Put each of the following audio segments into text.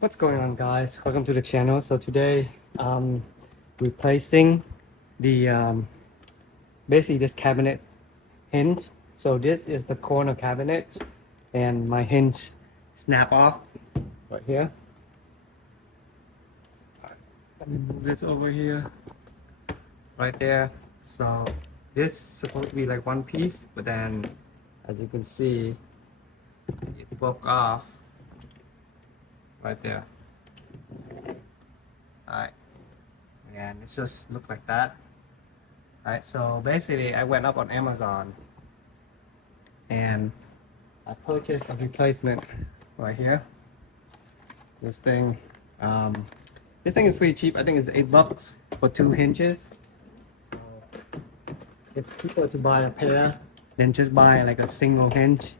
What's going on, guys? Welcome to the channel. So today replacing the basically this cabinet hinge. So this is the corner cabinet and my hinge snap off right here. Let me move this over here right there. So this is supposed to be like one piece, but then as you can see it broke off right there. Alright, and it just looked like that. Alright, so basically I went up on Amazon and I purchased a replacement right here. This thing is pretty cheap. I think it's $8 for 2 hinges. So if people to buy a pair, then just buy like a single hinge,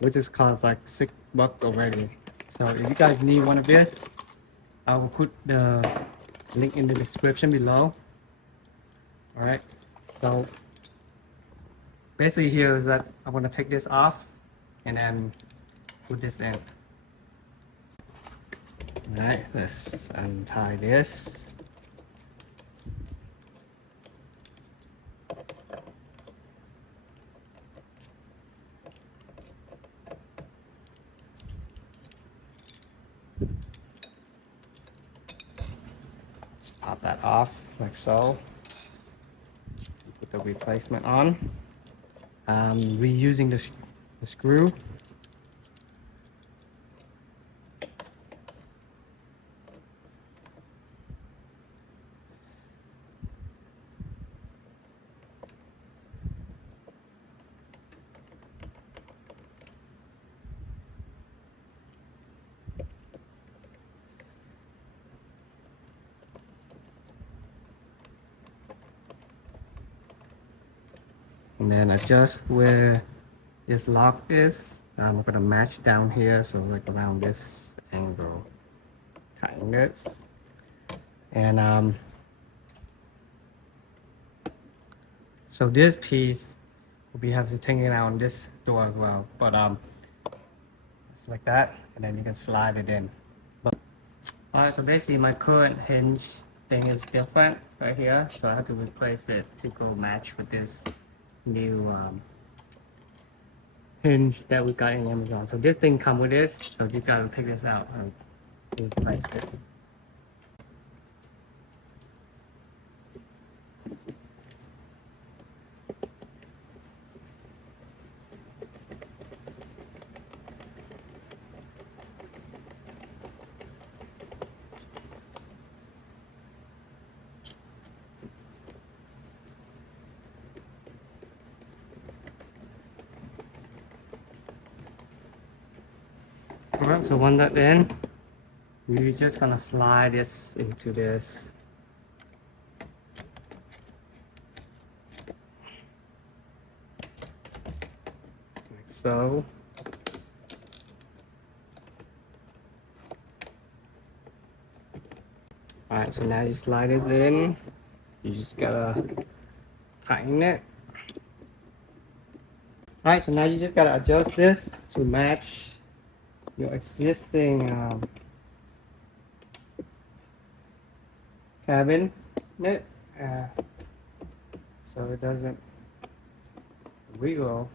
which is cost like $6 already. So if you guys need one of this, I will put the link in the description below. Alright, so basically here is that I want to take this off and then put this in. Alright, let's untie this. Let's pop that off like so. Put the replacement on. Reusing the screw. And then adjust where this lock is. I'm gonna match down here, so like around this angle. Tighten this. And so this piece we have to take it out on this door as well. But it's like that, and then you can slide it in. Alright, so basically my current hinge thing is different right here, so I have to replace it to go match with this new hinge that we got in Amazon. So this thing come with this, so you gotta take this out and replace it. Alright, so once that's in, we're just gonna slide this into this. Like so. Alright, so now you slide this in. You just gotta tighten it. Alright, so now you just gotta adjust this to match your existing cabinet, so it doesn't wiggle.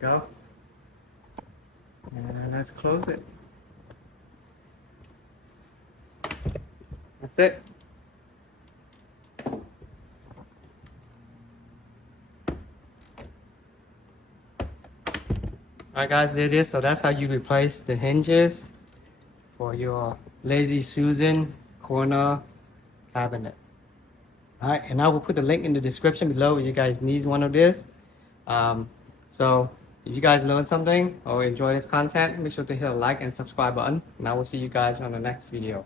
Go. And let's close it. That's it. Alright guys, there it is. So that's how you replace the hinges for your Lazy Susan corner cabinet. Alright, and I will put the link in the description below if you guys need one of this. So if you guys learned something or enjoy this content, make sure to hit a like and subscribe button, and I will see you guys on the next video.